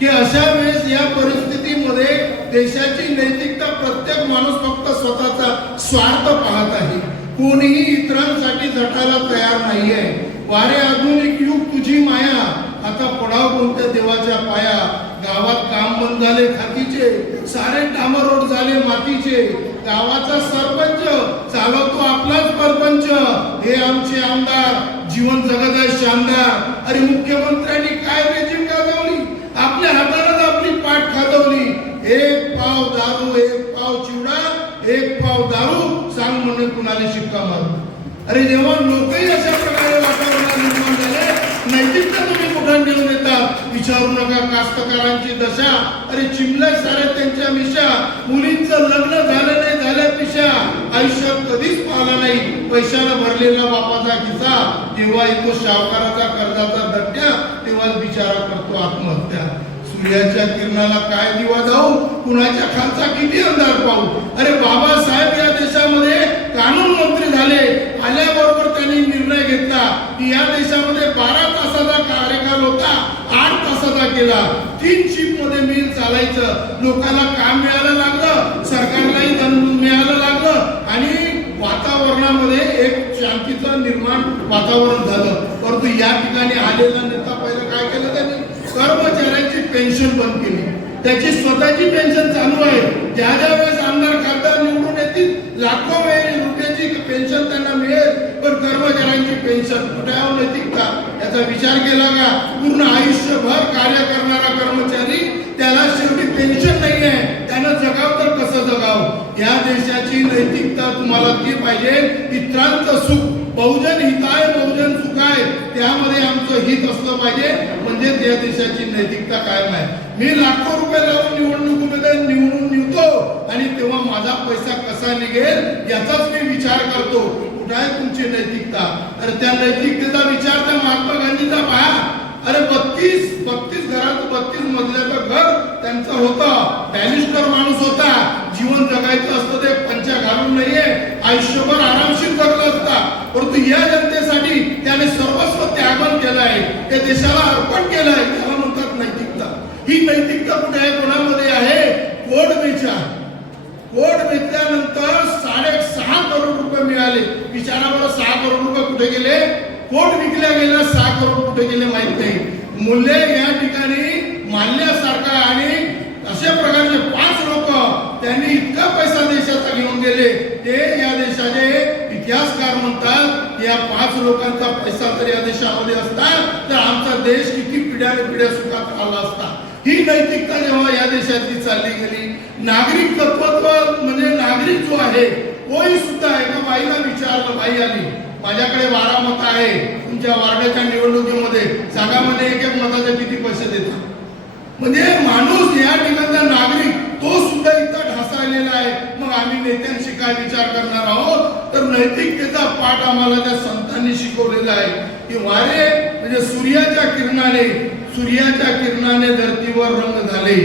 की अशा वेळेस या परिस्थितीमध्ये देशाची नैतिकता प्रत्येक माणूस फक्त स्वतःचा स्वार्थ पाहत आहे. कोणीही इतरांसाठी झटायला तयार नाहीये. वारे आधुनिक युग तुझी माया, आता पडाव कोणत्या देवाच्या पाया. गावात काम बंद झाले खातीचे, सारे डांबर रोड झाले मातीचे. गावाचा सरपंच चालवतो आपलाच परपंच, हे आमचे आमदार जीवन जगत आहे शानदार. अरे मुख्यमंत्र्यांनी काय रेजिम गाजवली, आपल्या हाताने आपली पाठ खाजवली. एक पाव दारू एक पाव चिवडा एक पाव दारू सांग म्हणून कुणाला शिक्का मारू. अरे जेव्हा लोकही अशा प्रकारे वातावरणात निर्माण झाले, नैतिकता तुम्ही कुठं नेऊन येतात विचारू नका. कास्तकारांची दशा, अरे चिमल्या साऱ्या त्यांच्या मिशा. मुलींचं लग्न झालं नाही झाल्या पिशा. आयुष्यात कधीच पाहिला नाही पैशानं भरलेला बापाचा खिसा. जेव्हा येतो सावकाराचा कर्जाचा दट्ट्या, तेव्हाच बिचारा करतो आत्महत्या. सूर्याच्या किरणाला काय दिवा जाऊ, कुणाच्या खालचा किती अंधार पाहू. अरे बाबासाहेब या देशामध्ये कानून मंत्री झाले, आल्याबरोबर त्यांनी निर्णय घेतला की या देशामध्ये 12 तासाचा कार्यकाल होता, 8 तासाचा केला. 3 शिफ्ट मध्ये मिल चालायचं. लोकांना काम मिळायला लागलं, सरकारलाही धन मिळायला लागलं आणि वातावरणामध्ये एक शांतीचं निर्माण वातावरण झालं. परंतु या ठिकाणी आलेला नेता पहिलं काय केलं त्यांनी, कर्मचाऱ्यांची पेन्शन बंद केली. त्याची स्वतःची पेन्शन चालू आहे. ज्या ज्या वेळेस आमदार खासदार निवडून येतील लाखो रुपयाची पेन्शन त्यांना मिळेल, पण कर्मचाऱ्यांची पेन्शन कुठे नैतिकता याचा विचार केला का? पूर्ण आयुष्यभर कार्य करणारा कर्मचारी, त्याला शेवटी पेन्शन नाही आहे, त्यानं जगाव तर कसं जगाव. या देशाची नैतिकता तुम्हाला ती पाहिजे, इतरांचं सुख, बहुजन हिताय बहुजन सुखाय, त्यामध्ये आमचं हित असलं पाहिजे, म्हणजे त्या देशाची नैतिकता कायम आहे. मी लाखो रुपये लावून निवडणुकीमध्ये निवडून येतो आणि तेव्हा माझा पैसा कसा निघेल याचाच मी विचार करतो. कुठे आहे तुमची नैतिकता? अरे त्या नैतिकतेचा विचार त्या महात्मा गांधीचा पहा. अरे 32 घरात 32 मजल्याचं घर त्यांचं होतं. बॅरिस्टर माणूस होता. जीवन जगायचं असतं ते पंचा घालून नाहीये, आयुष्यभर आरामशीर जगलं असता. परंतु या जनतेसाठी त्याने सर्वस्व त्यागन केलं आहे, त्या देशाला अर्पण केलं आहे. त्याला म्हणतात नैतिकता. ही नैतिकता कुठे आहे, कोणामध्ये आहे? कोड बेचा. कोड बेचल्यानंतर 6.5 करोड रुपये मिळाले. विचारा बरं, 6 करोड रुपये कुठे गेले? कोट विकल्या गेला, 6 करोड कुठे गेले माहित नाही. मूल्य या ठिकाणी मानल्यासारखा आणि अशा प्रकारचे 5 लोक त्यांनी इतका पैसा देशाचा घेऊन गेले. ते या देशाचे इतिहासकार म्हणतात या 5 लोकांचा पैसा जर या देशामध्ये असता तर आमचा देश किती पिढ्याने पिढ्या सुखात आला असता. ही नैतिकता जेव्हा या देशातली चालली गेली, नागरिक तत्वत्व म्हणजे नागरिक जो आहे, कोणी सुद्धा एका बाईला विचारलं, बाई आली माझ्याकडे 12 मत आहे, तुमच्या वार्डाच्या निवडणुकीमध्ये सांगा मध्ये एक मताचे किती पैसे देतात. म्हणजे माणूस या ठिकाणचा नागरिक तो सुद्धा इतका ढासा पसरलेला आहे, मग आम्ही नेत्यांशी काय विचार करणार आहोत? तर नैतिकतेचा पाठ आम्हाला त्या संतांनी शिकवलेला आहे की वारे म्हणजे सूर्याच्या किरणाने धरतीवर रंग झाले,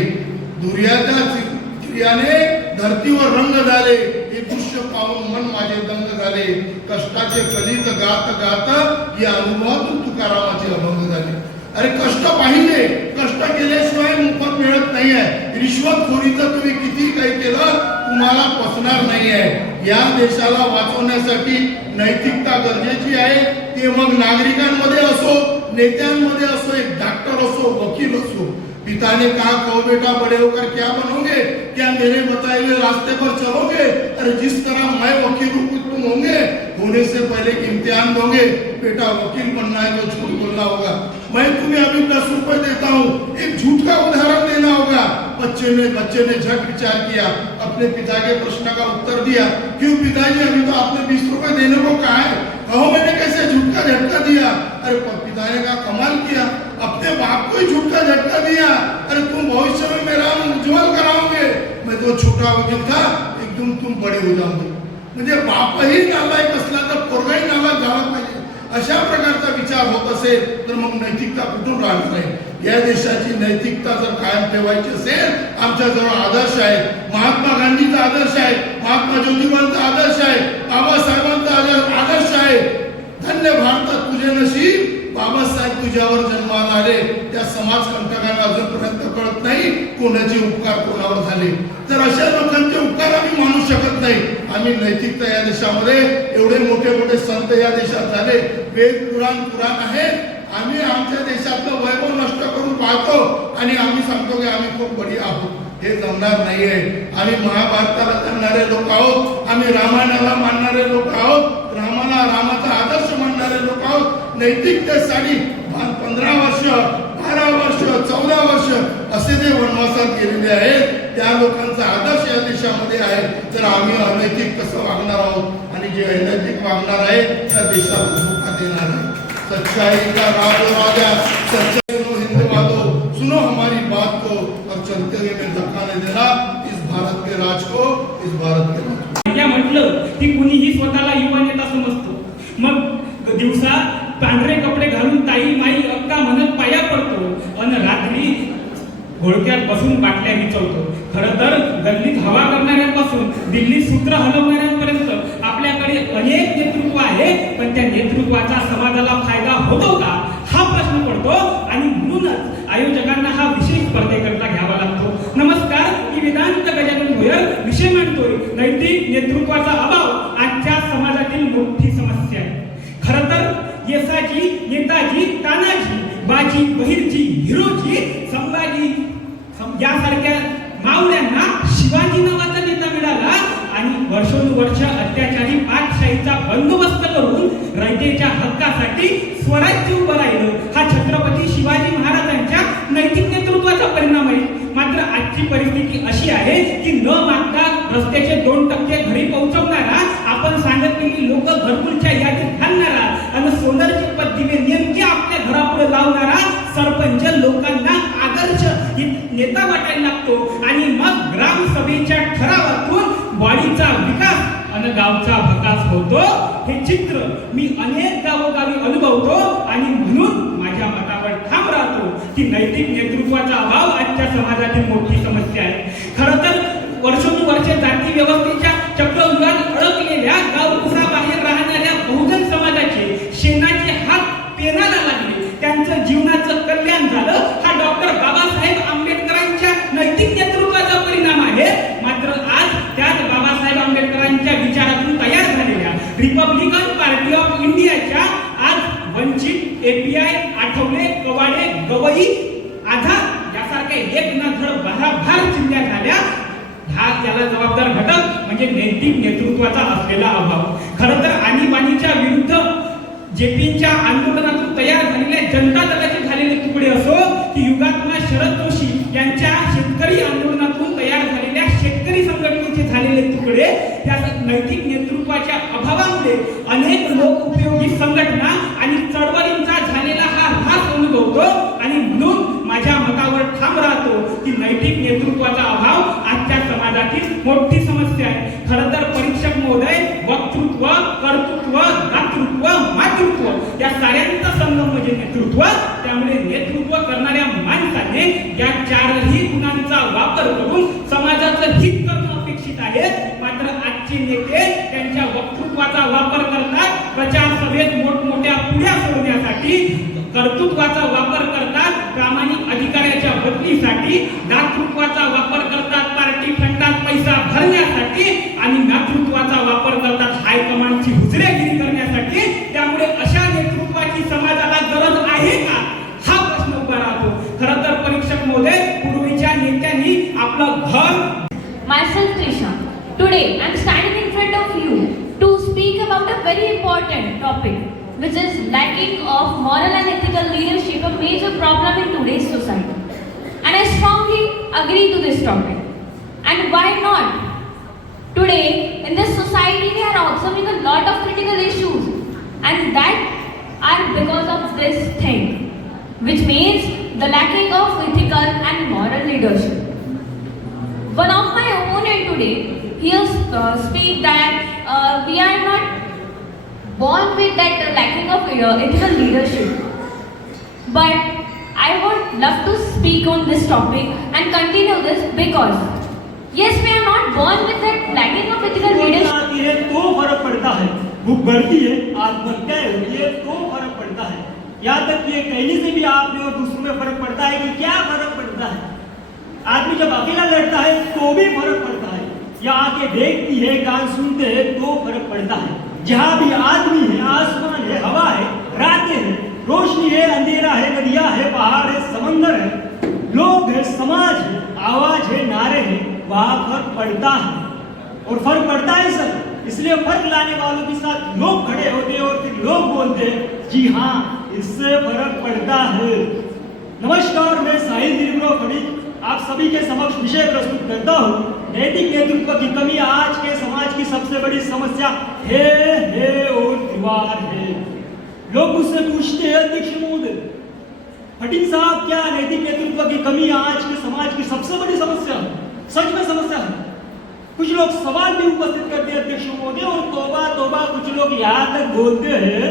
सूर्याने धरतीवर रंग झाले, हे दृश्य पाहून मन माझे दंग झाले, कष्टाचे कलित गात गात या अनुभवातून तुकारामाचे अभंग झाले. अरे कष्ट पाहिले, कष्ट केल्याशिवाय मोफत मिळत नाही आहे. रिश्वतखोरीचं तुम्ही किती काही केलं तुम्हाला पचणार नाही आहे. या देशाला वाचवण्यासाठी नैतिकता गरजेची आहे. ते मग नागरिकांमध्ये असो, नेत्यांमध्ये असो, एक डॉक्टर असो, वकील असो. पिता ने कहा कहो बेटा बड़े होकर क्या बनोगे, क्या मेरे बताए हुए रास्ते पर चलोगे? अरे जिस तरह मैं वकील हूँ तुम होंगे, होने से पहले इम्तिहान दोगे. बेटा वकील बनना है तो झूठ बोलना होगा. मैं तुम्हें अभी 10 रुपए देता हूँ, एक झूठ का उदाहरण देना होगा. बच्चे ने झट विचार किया, अपने पिता के प्रश्न का उत्तर दिया. क्यों पिताजी, अभी तो आपने 20 रुपए देने को कहा है, कहो मैंने कैसे झूठ का झटका दिया? अरे पिता ने कहा कमाल किया, अपने बाप को ही झूठ का झटका दिया. अरे तुम भविष्य में मेरा उज्जवल कराओगे. मैं तो छोटा वकील था, एकदम तुम बड़े हो जाओगे. म्हणजे बापही नालायक असला तर पोरगाही नालायक झाला पाहिजे. अशा प्रकारचा विचार होत असेल तर मग नैतिकता कुठून राहणार आहे? या देशाची नैतिकता जर कायम ठेवायची असेल, आमच्याजवळ आदर्श आहे. महात्मा गांधीचा आदर्श आहे, महात्मा ज्योतिबांचा आदर्श आहे, बाबासाहेबांचा आदर्श आहे. धन्य भारतात तुझे नशीब, बाबासाहेब तुझ्यावर जन्माला आले. त्या समाजकंटकांना अजूनपर्यंत कळत नाही कोणाचे उपकार कोणावर झाले. तर अशा लोकांचे उपकार आम्ही मानू शकत नाही. आम्ही नैतिकता या देशामध्ये, एवढे मोठे मोठे संत या देशात झाले, वेद पुराण आहेत. आम्ही आमच्या देशातलं वैभव नष्ट करून पाहतो आणि आम्ही सांगतो की आम्ही खूप बडी आहोत. हे जमणार नाहीये. आम्ही महाभारताला जाणणारे लोक आहोत, आम्ही रामायणाला मानणारे लोक आहोत, रामाचा आदर्श मानणारे लोक आहोत. नैतिकतेसाठी 15 वर्ष, 12 वर्ष, 14 वर्ष असे जे वनवासात गेलेले आहेत, त्या लोकांचा आदर्श या देशामध्ये आहे. तर आम्ही अनैतिक कसं वागणार आहोत? आणि जे अनैतिक वागणार आहे त्या देशाला धोका देणार आहे. सच्चाई का राजा, सच्चाई सुनो हिंदवादो, सुनो हमारी बात को, और चलते हुए मैं धक्का नहीं देना इस भारत के राज को, इस भारत के राज को. या म्हटलं की कुणीही स्वतःला युवा नेता समजतो. मग दिवसा पांढरे कपडे घालून ताई माई अक्का म्हणत पाया पडतो आणि रात्री घोडक्यात बसून बाटल्या विचवतो. खरं तर गल्लीत हवा करणाऱ्यांपासून दिल्ली सूत्र हलवणाऱ्यांपर्यंत आपल्याकडे अनेक नेतृत्व आहे, पण त्या नेतृत्वाचा समाजाला फायदा होतो का हा प्रश्न पडतो. आणि म्हणूनच आयोजकांना हा विषय स्पर्धेकरता घ्यावा लागतो. नमस्कार, मी वेदांत गजानन भोयर विषय मांडतोय, नैतिक नेतृत्वाचा अभाव आजच्या समाजातील मोठी समस्या आहे. खरं तर येसाजी, नेताजी, तानाजी, बाजी, बहिर्जी, हिरोजी, संभाजी यासारख्या मावळ्यांना शिवाजी नावाचा नेता मिळाला आणि वर्षोनुवर्ष अत्याचारी पाठशाहीचा बंदोबस्त करून रयतेच्या हक्कासाठी स्वराज्य उभं राहिलं. हा छत्रपती शिवाजी महाराजांच्या नैतिक नेतृत्वाचा परिणाम आहे. मात्र आजची परिस्थिती अशी आहे की न मागता रस्त्याचे 2% घरी पोहोचवणारा, आपण सांगितलेली लोक घरकुलच्या यादीत घालणारा आणि सोलरचे पद्दिवे नेमके आपल्या घरापुढे लावणारा सरपंच लोकांना आदर्श नेता वाटायला लागतो. आणि मग ग्रामसभेच्या ठरावातून वाडीचा विकास आणि गावचा विकास होतो. हे चित्र मी अनेक गावोगावी अनुभवतो आणि म्हणून माझ्या मतावर ठाम राहतो की नैतिक नेतृत्वाचा अभाव आजच्या समाजातील मोठी समस्या आहे. खरं तर वर्षोनुवर्षे जाती व्यवस्थेच्या चक्रव्यूहात अडकलेल्या गावकुसाबाहेर राहणाऱ्या बहुजन समाजाचे शेणाचे हात पेनाला लागले, त्यांचं जीवनाचं कल्याण झालं. हा डॉक्टर बाबासाहेब आंबेडकरांच्या नैतिक नेतृत्वाचा परिणाम आहे. मात्र आज त्याच बाबासाहेब आंबेडकरांच्या विचारातून तयार झालेल्या रिपब्लिकन पार्टी ऑफ इंडियाच्या आज वंचित, एपीआय, आठवले, कवाडे, गवई, आझाद यासारख्या एक ना धड भाराभार चिंध्या झाल्या. याला जबाबदार घटक म्हणजे नैतिक नेतृत्वाचा असलेला अभाव. खरं तर आणीबाणीच्या विरुद्ध जेपीच्या आंदोलनातून तयार झालेल्या जनता दलाचे झालेले तुकडे असो की युगात्मा शरद जोशी यांच्या शेतकरी आंदोलनातून तयार झालेल्या शेतकरी संघटनेचे झालेले तुकडे, त्या नैतिक नेतृत्वाच्या अभावामुळे अनेक लोक उपयोगी संघटना आणि चळवळींचा झालेला हा ऱ्हास अनुभवतो. आणि म्हणून माझ्या मतावर ठाम राहतो की नैतिक नेतृत्वाचा अभाव आजच्या समाजातील मोठा नेतृत्वाचा वापर करतात प्रचार सभेत मोठमोठ्या पुढ्या सोडण्यासाठी, कर्तृत्वाचा वापर करतात प्रामाणिक अधिकाऱ्याच्या बदलीसाठी, दातृत्वाचा वापर करतात पार्टी फंडात पैसा भरण्यासाठी आणि नेतृत्वाचा वापर करतात हायकमांडची हुजरेगिरी करण्यासाठी. त्यामुळे अशा नेतृत्वाची समाजाला गरज आहे का, हा प्रश्न उभा राहतो. खरं तर परीक्षक महोदय, पूर्वीच्या नेत्यांनी आपलं घर. Myself Trisha. Today I am standing in front of you to speak about a very important topic, which is lacking of moral and ethical leadership, a major problem in today's society. And I strongly agree to this topic. And why not? Today in this society we are observing a lot of critical issues, and that are because of this thing, which means the lacking of ethical and moral leadership. One of my opponent today, he has speak that we are not born with that lacking of ethical leadership. But I would love to speak on this topic and continue this because yes, we are not born with that lacking of ethical leadership. आती है तो फर्क पड़ता है, भूख बढ़ती है, आत्महत्याएं होती है तो फर्क पड़ता है, यहाँ तक कि कहने से भी आप में और दूसरों में फर्क पड़ता है कि क्या फर्क पड़ता है. आदमी जब अकेला लड़ता है तो भी फर्क पड़ता है, या आके देखती है, कान सुनते हैं तो फर्क पड़ता है. जहाँ भी आदमी है, आसमान है, हवा है, रातें हैं, रोशनी है, अंधेरा है, नदियां है, पहाड़ है, समंदर है, लोग है, समाज है, आवाज है, नारे हैं, वहाँ फर्क पड़ता है. और फर्क पड़ता है सर, इसलिए फर्क लाने वालों के साथ लोग खड़े होते हैं और फिर लोग बोलते हैं जी हाँ, इससे फर्क पड़ता है. नमस्कार, मैं साहिल दिलीपराव फड़ी आप सभी के समक्ष विषय प्रस्तुत करता हूँ. नैतिक नेतृत्व की कमी आज के समाज की सबसे बड़ी समस्या है और दीवार है. लोग मुझसे पूछते हैं अध्यक्ष महोदय, फटीक साहब, क्या नैतिक नेतृत्व की कमी आज के समाज की सबसे बड़ी समस्या है? सच में समस्या है. कुछ लोग सवाल भी उपस्थित करते हैं अध्यक्ष महोदय, और तौबा तौबा कुछ लोग यहाँ तक बोलते हैं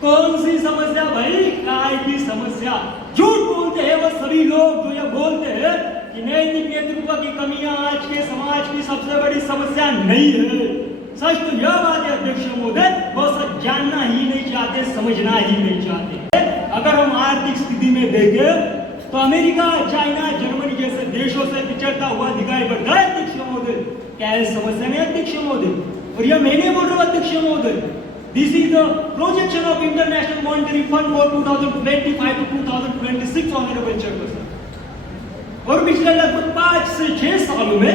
कौन सी समस्या भाई, काय की समस्या. झूठ बोलते हैं वो सभी लोग जो यह बोलते हैं कि नैतिक नेतृत्व की कमियां आज के समाज की सबसे बड़ी समस्या नहीं है. सच तो यह बात है अध्यक्ष महोदय, वो सच जानना ही नहीं चाहते, समझना ही नहीं चाहते. अगर हम आर्थिक स्थिति में देखें तो अमेरिका, चाइना, जर्मनी जैसे देशों से पिछड़ता हुआ दिखाई पड़ता है अध्यक्ष महोदय. क्या है समस्या नहीं अध्यक्ष महोदय? और यह मैंने बोल रहा हूँ अध्यक्ष महोदय. This is the projection of International Monetary Fund for 2025 to 2026, Honorable Chairperson. और पिछले लगभग 5 से 6 सालों में,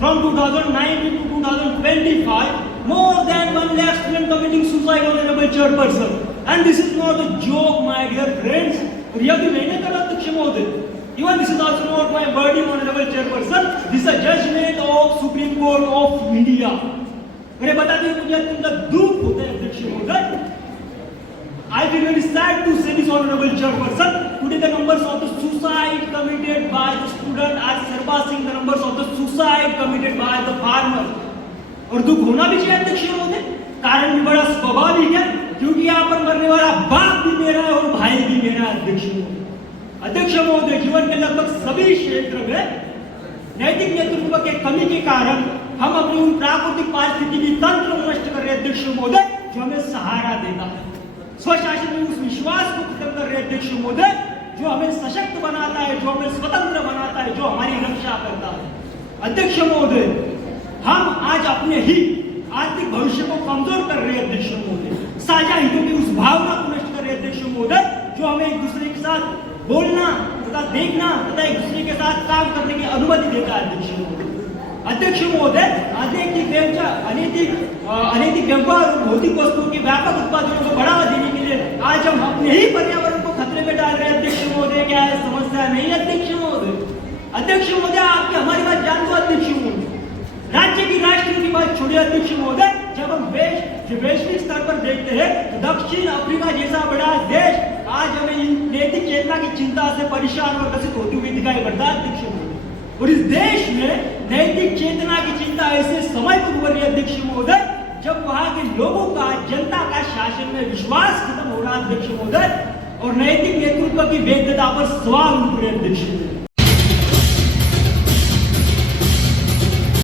from 2019 to 2025, more than 1 lakh students committing suicide, Honorable Chairperson. And this is not a joke, my dear friends. और यह भी मैंने कहा अध्यक्ष महोदय. Even this is also not my wording, Honorable Chairperson. This is a judgment of Supreme Court of India. मैंने बता दिया, मुझे अत्यंत दुख होता है अध्यक्ष महोदय. I feel very sad to say this, Honorable Chairperson. Today the numbers of the suicide committed by the student are surpassing the numbers of the suicide committed by the farmer. और दुख होना भी चाहिए अध्यक्ष महोदय. कारण भी बड़ा स्वाभाविक है, क्योंकि यहाँ पर मरने वाला बाप भी मेरा है और भाई भी मेरा है अध्यक्ष महोदय. अध्यक्ष महोदय, जीवन के लगभग सभी क्षेत्र में नैतिक नेतृत्व के कमी के कारण हम अपनी उन प्राकृतिक पारिस्थितिकी तंत्र नष्ट कर रहे हैं अध्यक्ष महोदय, जो हमें सहारा देता है. स्वशासन में उस विश्वास को खत्म कर रहे हैं अध्यक्ष महोदय, जो हमें सशक्त बनाता है, जो हमें स्वतंत्र बनाता है, जो हमारी रक्षा करता है. अध्यक्ष महोदय, हम आज अपने ही आर्थिक भविष्य को कमजोर कर रहे हैं अध्यक्ष महोदय. साझा हितों की उस भावना को नष्ट कर रहे हैं अध्यक्ष महोदय, जो हमें एक दूसरे के साथ बोलना तथा देखना तथा एक दूसरे के साथ काम करने की अनुमति देता है अध्यक्ष महोदय. अध्यक्ष महोदय, अनैतिक व्यवहार और भौतिक वस्तुओं के व्यापक उत्पादन को बढ़ावा देने के लिए आज हम अपने ही पर्यावरण को खतरे में डाल रहे हैं अध्यक्ष महोदय. क्या है समस्या नहीं अध्यक्ष महोदय? अध्यक्ष महोदय, आपकी हमारी बात जान दो अध्यक्ष महोदय. राज्य की राष्ट्र की बात छोड़िए अध्यक्ष महोदय. जब हम वैश्विक स्तर पर देखते हैं तो दक्षिण अफ्रीका जैसा बड़ा देश आज हमें नैतिक चेतना की चिंता से परेशान और ग्रसित होती हुई दिखाई पड़ता है अध्यक्ष महोदय. और इस देश में नैतिक चेतना की चिंता ऐसे समय पर उभर रही है अध्यक्ष महोदय, जब वहां के लोगों का, जनता का शासन में विश्वास खत्म हो रहा है अध्यक्ष महोदय, और नैतिक नेतृत्व की वैधता पर सवाल उठ रहे हैं अध्यक्ष महोदय.